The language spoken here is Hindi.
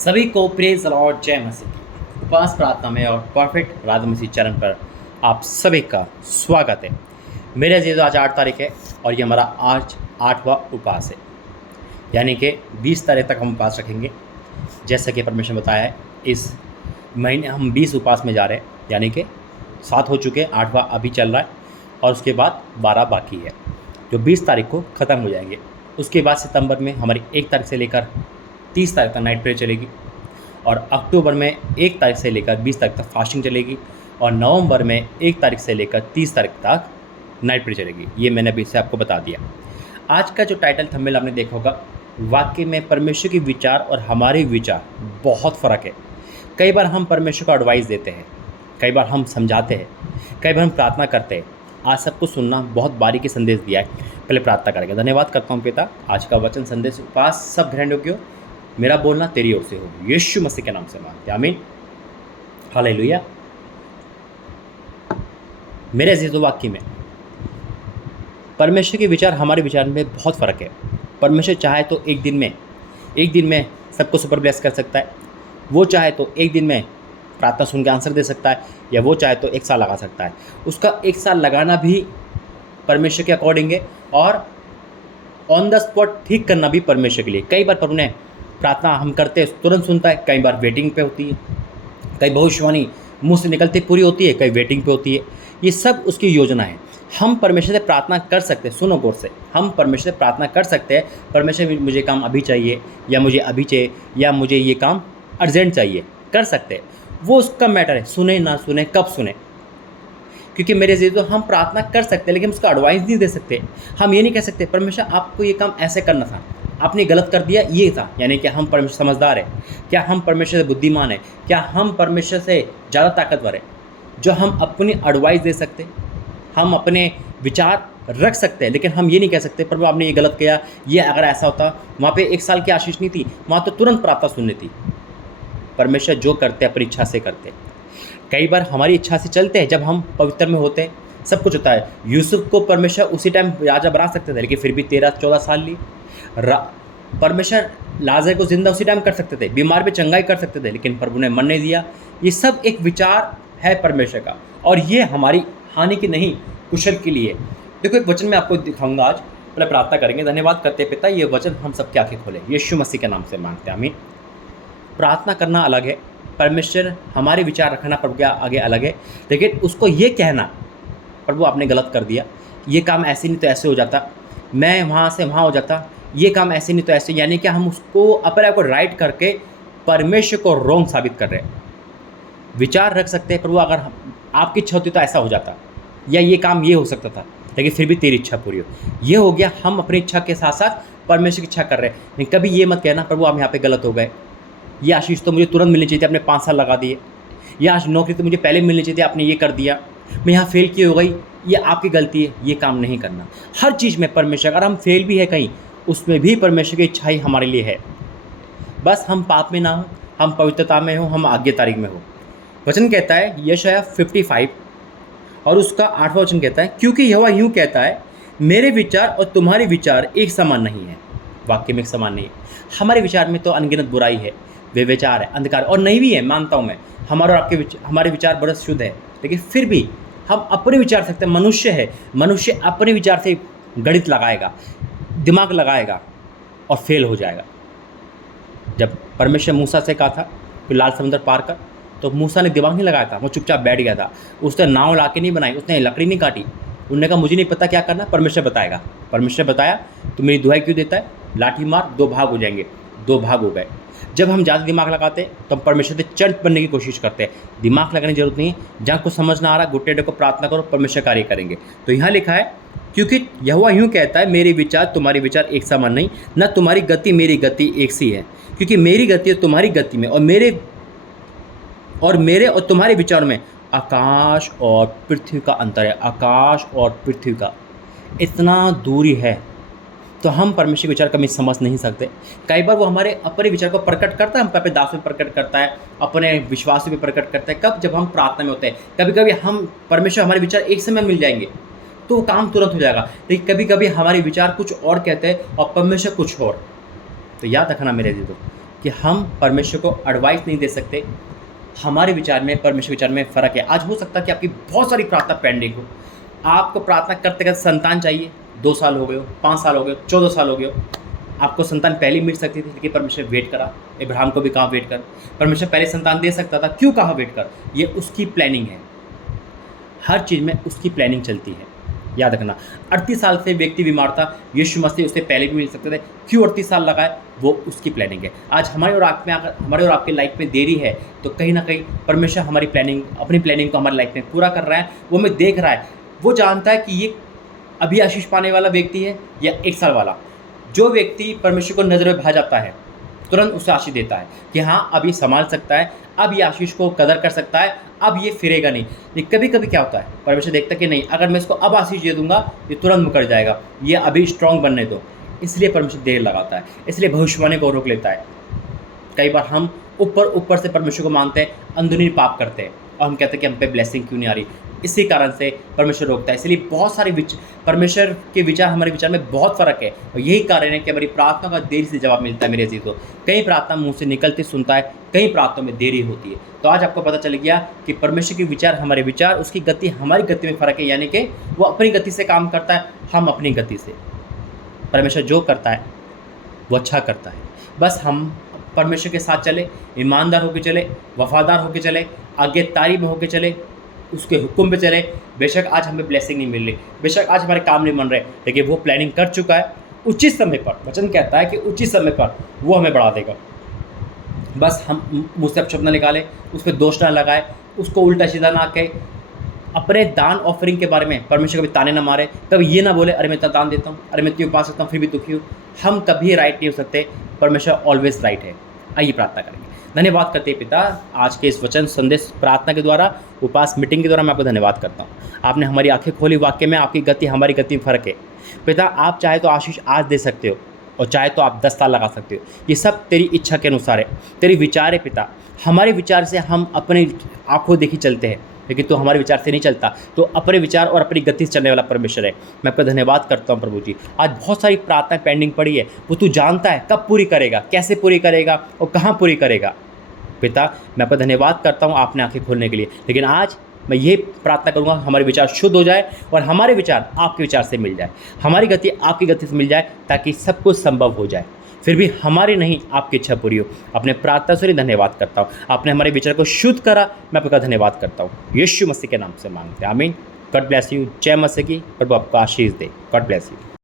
सभी को प्रेज लॉर्ड जय मसीह। उपवास प्रार्थना में और परफेक्ट राधा मसीह चरण पर आप सभी का स्वागत है। मेरे अजीज़, आज 8 तारीख है और ये हमारा आज 8वां उपवास है, यानी कि 20 तारीख तक हम उपवास रखेंगे। जैसा कि परमेश्वर ने बताया है, इस महीने हम 20 उपवास में जा रहे हैं, यानी कि 7 हो चुके हैं, 8वां अभी चल रहा है और उसके बाद 12 बाकी है, जो 20 तारीख को ख़त्म हो जाएंगे। उसके बाद सितंबर में हमारी 1 तारीख से लेकर 30 तारीख तक नाइट प्रेयर चलेगी और अक्टूबर में 1 तारीख से लेकर 20 तारीख तक फास्टिंग चलेगी और नवंबर में 1 तारीख से लेकर 30 तारीख तक नाइट प्रेयर चलेगी। ये मैंने अभी से आपको बता दिया। आज का जो टाइटल थंबनेल आपने देखा होगा, वाकई में परमेश्वर के विचार और हमारे विचार बहुत फ़र्क है। कई बार हम परमेश्वर को एडवाइस देते हैं, कई बार हम समझाते हैं, कई बार हम प्रार्थना करते हैं। आज सबको सुनना, बहुत बारीकी संदेश दिया है। पहले प्रार्थना करेंगे। धन्यवाद करता हूँ पिता, आज का वचन संदेश उपवास सब ग्रहण योग्य हो। मेरा बोलना तेरी ओर से हो, यीशु मसीह के नाम से मांगते, आमीन, हालेलुया। मेरे अजीज़ वाक्य में परमेश्वर के विचार हमारे विचार में बहुत फ़र्क है। परमेश्वर चाहे तो एक दिन में सबको सुपर ब्लेस कर सकता है। वो चाहे तो एक दिन में प्रार्थना सुन के आंसर दे सकता है, या वो चाहे तो 1 साल लगा सकता है। उसका 1 साल लगाना भी परमेश्वर के अकॉर्डिंग है और ऑन द स्पॉट ठीक करना भी परमेश्वर के लिए। कई बार प्रभु ने प्रार्थना हम करते हैं तुरंत सुनता है, कई बार वेटिंग पे होती है, कई भविष्यवाणी मुँह से निकलती पूरी होती है, कई वेटिंग पे होती है। ये सब उसकी योजना है। हम परमेश्वर से प्रार्थना कर सकते हैं, सुनो गौर से, हम परमेश्वर से प्रार्थना कर सकते हैं, परमेश्वर मुझे काम अभी चाहिए, या मुझे अभी चाहिए, या मुझे ये काम अर्जेंट चाहिए, कर सकते हैं। वो उसका मैटर है, सुने ना सुने, कब सुने। क्योंकि मेरे ज़रिए तो हम प्रार्थना कर सकते हैं, लेकिन उसका एडवाइस नहीं दे सकते। हम ये नहीं कह सकते परमेश्वर आपको ये काम ऐसे करना था, आपने गलत कर दिया, ये था। यानी कि हम परमेश्वर समझदार है क्या, हम परमेश्वर से बुद्धिमान है क्या, हम परमेश्वर से ज़्यादा ताकतवर है जो हम अपनी एडवाइस दे सकते, हम अपने विचार रख सकते हैं। लेकिन हम ये नहीं कह सकते प्रभु आपने ये गलत किया, ये अगर ऐसा होता, वहाँ पे 1 साल की आशीष नहीं थी, वहाँ तो तुरंत प्रार्थना सुननी थी। परमेश्वर जो करते अपनी इच्छा से करते। कई बार हमारी इच्छा से चलते हैं, जब हम पवित्र में होते हैं सब कुछ होता है। यूसुफ को परमेश्वर उसी टाइम राजा बना सकते थे, लेकिन फिर भी 13-14 साल ली। परमेश्वर लाजर को जिंदा उसी टाइम कर सकते थे, बीमार पे चंगाई कर सकते थे, लेकिन प्रभु ने मन नहीं दिया। ये सब एक विचार है परमेश्वर का, और ये हमारी हानि की नहीं, कुशल के लिए। देखो एक वचन मैं आपको दिखाऊंगा आज। पहले प्रार्थना करेंगे। धन्यवाद करते पिता, ये वचन हम सबकी आंखें खोले, यीशु मसीह के नाम से मांगते हैं, आमीन। प्रार्थना करना अलग है, परमेश्वर हमारे विचार रखना प्रभु के आगे अलग है, लेकिन उसको ये कहना प्रभु आपने गलत कर दिया, ये काम ऐसे नहीं तो ऐसे हो जाता, मैं वहाँ से वहाँ हो जाता, ये काम ऐसे नहीं तो ऐसे, यानी कि हम उसको अपने आप को राइट करके परमेश्वर को रॉन्ग साबित कर रहे हैं। विचार रख सकते हैं प्रभु अगर आपकी इच्छा होती तो ऐसा हो जाता, या ये काम ये हो सकता था, लेकिन फिर भी तेरी इच्छा पूरी हो। ये हो गया, हम अपनी इच्छा के साथ साथ परमेश्वर की इच्छा कर रहे हैं। लेकिन कभी ये मत कहना प्रभु आप यहाँ पे गलत हो गए, ये आशीष तो मुझे तुरंत मिलनी चाहिए थी, आपने 5 साल लगा दिए, या नौकरी तो मुझे पहले मिलनी चाहिए थी, आपने ये कर दिया, मैं यहाँ फेल की हो गई, ये आपकी गलती है। ये काम नहीं करना। हर चीज़ में परमेश्वर, अगर हम फेल भी है कहीं, उसमें भी परमेश्वर की इच्छा ही हमारे लिए है। बस हम पाप में ना हो, हम पवित्रता में हो, हम आज्ञाकारी में हो। वचन कहता है यशायाह 55 और उसका 8वां वचन कहता है, क्योंकि यहोवा यूँ कहता है, मेरे विचार और तुम्हारे विचार एक समान नहीं है। वाक्य में एक समान नहीं है। हमारे विचार में तो अनगिनत बुराई है, वे विचार है, अंधकार, और नहीं भी है, मानता हूँ मैं। हमारे और आपके हमारे विचार बड़े शुद्ध है, लेकिन फिर भी हम अपने विचार सकते हैं। मनुष्य है, मनुष्य अपने विचार से गणित लगाएगा, दिमाग लगाएगा और फेल हो जाएगा। जब परमेश्वर मूसा से कहा था कि लाल समुद्र पार कर, तो मूसा ने दिमाग नहीं लगाया था, वो चुपचाप बैठ गया था। उसने नाव ला के नहीं बनाई, उसने लकड़ी नहीं काटी। उन्होंने कहा मुझे नहीं पता क्या करना, परमेश्वर बताएगा। परमेश्वर बताया तो मेरी दुहाई क्यों देता है, लाठी मार 2 भाग हो जाएंगे, 2 भाग हो गए। जब हम ज़्यादा दिमाग लगाते हैं तो हम परमेश्वर से चर्च बनने की कोशिश करते हैं। दिमाग लगाने की जरूरत नहीं है। जहाँ कुछ समझ ना आ रहा, घुटने टेको प्रार्थना करो, परमेश्वर कार्य करेंगे। तो यहाँ लिखा है, क्योंकि यहोवा यूँ कहता है, मेरे विचार तुम्हारे विचार एक समान नहीं, न तुम्हारी गति मेरी गति एक सी है। क्योंकि मेरी गति और तुम्हारी गति में, और मेरे और तुम्हारे विचार में आकाश और पृथ्वी का अंतर है। आकाश और पृथ्वी का इतना दूरी है, तो हम परमेश्वर के विचार कभी समझ नहीं सकते। कई बार वो हमारे अपने विचार को प्रकट करता है, हम अपने दास में प्रकट करता है, अपने विश्वास में प्रकट करता है। कब? जब हम प्रार्थना में होते हैं। कभी कभी हम परमेश्वर हमारे विचार एक समय मिल जाएंगे तो वो काम तुरंत हो जाएगा, लेकिन कभी कभी हमारे विचार कुछ और कहते हैं और परमेश्वर कुछ और। तो याद रखना मेरे दोस्तों, कि हम परमेश्वर को एडवाइस नहीं दे सकते। हमारे विचार में परमेश्वर के विचार में फ़र्क है। आज हो सकता है कि आपकी बहुत सारी प्रार्थना पेंडिंग हो, आपको प्रार्थना करते करते संतान चाहिए, 2 साल हो गए हो, 5 साल हो गए हो, 14 साल हो गए हो, आपको संतान पहले मिल सकती थी, लेकिन परमेश्वर वेट करा। इब्राहिम को भी कहा वेट कर। परमेश्वर पहले संतान दे सकता था, क्यों कहा वेट कर? ये उसकी प्लानिंग है। हर चीज़ में उसकी प्लानिंग चलती है, याद रखना। 38 साल से व्यक्ति बीमार था, यीशु मसीह उससे पहले भी मिल सकते थे, क्यों 38 साल लगाए? वो उसकी प्लानिंग है। आज हमारे और आप में अगर हमारे और आपकी लाइफ में देरी है, तो कहीं ना कहीं परमेश्वर हमारी प्लानिंग, अपनी प्लानिंग को हमारी लाइफ में पूरा कर रहा है। वो हमें देख रहा है, वो जानता है कि ये अभी आशीष पाने वाला व्यक्ति है या 1 साल वाला। जो व्यक्ति परमेश्वर को नज़र में भा जाता है, तुरंत उसे आशीष देता है कि हाँ, अब ये संभाल सकता है, अब ये आशीष को कदर कर सकता है, अब ये फिरेगा नहीं। लेकिन कभी कभी क्या होता है, परमेश्वर देखता है कि नहीं, अगर मैं इसको अब आशीष दे दूंगा ये तुरंत मुकर जाएगा, ये अभी स्ट्रांग बनने दो। इसलिए परमेश्वर देर लगाता है, इसलिए भविष्यवाणी को रोक लेता है। कई बार हम ऊपर से परमेश्वर को मानते हैं, अंदरूनी पाप करते हैं और हम कहते हैं कि हम पे ब्लेसिंग क्यों नहीं आ रही। इसी कारण से परमेश्वर रोकता है। इसलिए बहुत सारे परमेश्वर के विचार हमारे विचार में बहुत फ़र्क है, और यही कारण है कि हमारी प्रार्थना का देरी से जवाब मिलता है। मेरे अजीजों, कई प्रार्थना मुंह से निकलती सुनता है, कई प्रार्थनाओं में देरी होती है। तो आज आपको पता चल गया कि परमेश्वर के विचार हमारे विचार, उसकी गति हमारी गति में फ़र्क है, यानी कि वो अपनी गति से काम करता है, हम अपनी गति से। परमेश्वर जो करता है वो अच्छा करता है। बस हम परमेश्वर के साथ चले, ईमानदार होकर चले, वफादार होकर चले, आज्ञाकारी में होकर चले, उसके हुक्म पे चले। बेशक आज हमें ब्लेसिंग नहीं मिल रही, बेशक आज हमारे काम नहीं बन रहे, लेकिन वो प्लानिंग कर चुका है। उचित समय पर, वचन कहता है कि उचित समय पर वो हमें बढ़ा देगा। बस हम मुँह से अपशब्द न निकालें, उस पर दोष ना लगाए, उसको उल्टा सीधा ना कहे, अपने दान ऑफरिंग के बारे में परमेश्वर कभी ताने ना मारे, कभी ये ना बोले अरे मैं इतना दान देता हूँ, अरे मैं इतनी उपास करता हूँ फिर भी दुखी हूँ। हम कभी राइट नहीं हो सकते, परमेश्वर ऑलवेज राइट है। आइए प्रार्थना करेंगे। धन्यवाद करते हैं पिता, आज के इस वचन संदेश प्रार्थना के द्वारा, उपास मीटिंग के द्वारा मैं आपको धन्यवाद करता हूँ। आपने हमारी आंखें खोली, वाक्य में आपकी गति हमारी गति में फ़र्क है। पिता, आप चाहे तो आशीष आज दे सकते हो और चाहे तो आप 10 साल लगा सकते हो। ये सब तेरी इच्छा के अनुसार है, तेरी विचार है पिता। हमारे विचार से हम अपने आंखों देखी चलते हैं, लेकिन तो हमारे विचार से नहीं चलता, तो अपने विचार और अपनी गति से चलने वाला परमेश्वर है। मैं आपका धन्यवाद करता हूँ प्रभु जी। आज बहुत सारी प्रार्थनाएं पेंडिंग पड़ी है, वो तू जानता है कब पूरी करेगा, कैसे पूरी करेगा और कहाँ पूरी करेगा। पिता, मैं आपका धन्यवाद करता हूँ आपने आंखें खोलने के लिए, लेकिन आज मैं ये प्रार्थना करूँगा हमारे विचार शुद्ध हो जाए और हमारे विचार आपके विचार से मिल जाए, हमारी गति आपकी गति से मिल जाए, ताकि सब कुछ संभव हो जाए। फिर भी हमारी नहीं, आपकी इच्छा पूरी हो। अपने प्रार्थना से धन्यवाद करता हूँ, आपने हमारे विचार को शुद्ध करा। मैं आपका धन्यवाद करता हूँ, यीशु मसीह के नाम से मांगते हैं, आमीन। God bless you. जय मसीह की। प्रभु आपको आशीष दे। God bless you.